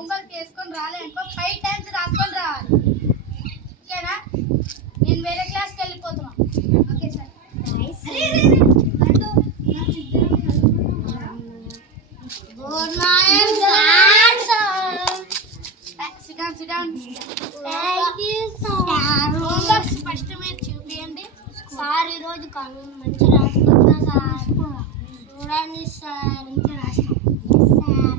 Homework చేసుకొని రాలేనుకో 5 times రాసుకొని రావాలి. ఓకేనా? నేను వేరే క్లాస్కి వెళ్ళిపోతున్నా. Okay sir. Good morning sir. Sit down. Thank you sir. Homeworks first మీరు చూపియండి. సార్ ఈరోజు మంచి రాసుకుంటున్నా సార్. చూడండి సార్. మంచి రాసుకుంటున్నా సార్.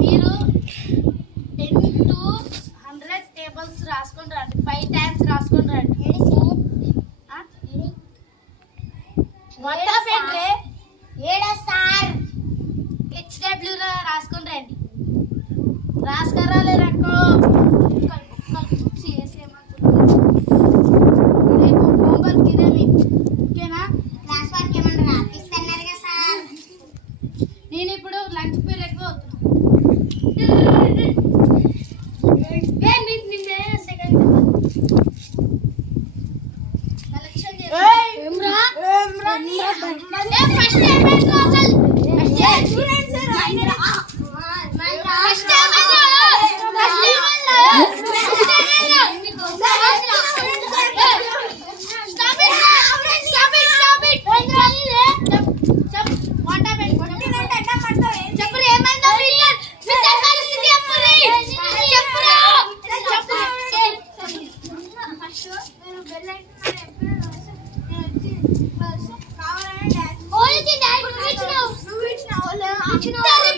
మీరు 10 to 100 tables రాసుకొని రండి. 5 times రాసుకొని రండి. సార్ HW రాసుకొని రండి. రాసుకురాలేరనుకో రేపు హోంవర్క్ ఇదే మీకు. ఓకేనా? క్లాస్ వర్క్ ఏమన్నా రాపిస్తున్నారు కదా సార్. నేను ఇప్పుడు లంచ్ పీరియడ్ పోతున్నా. కలెక్షన్ కావాలంటే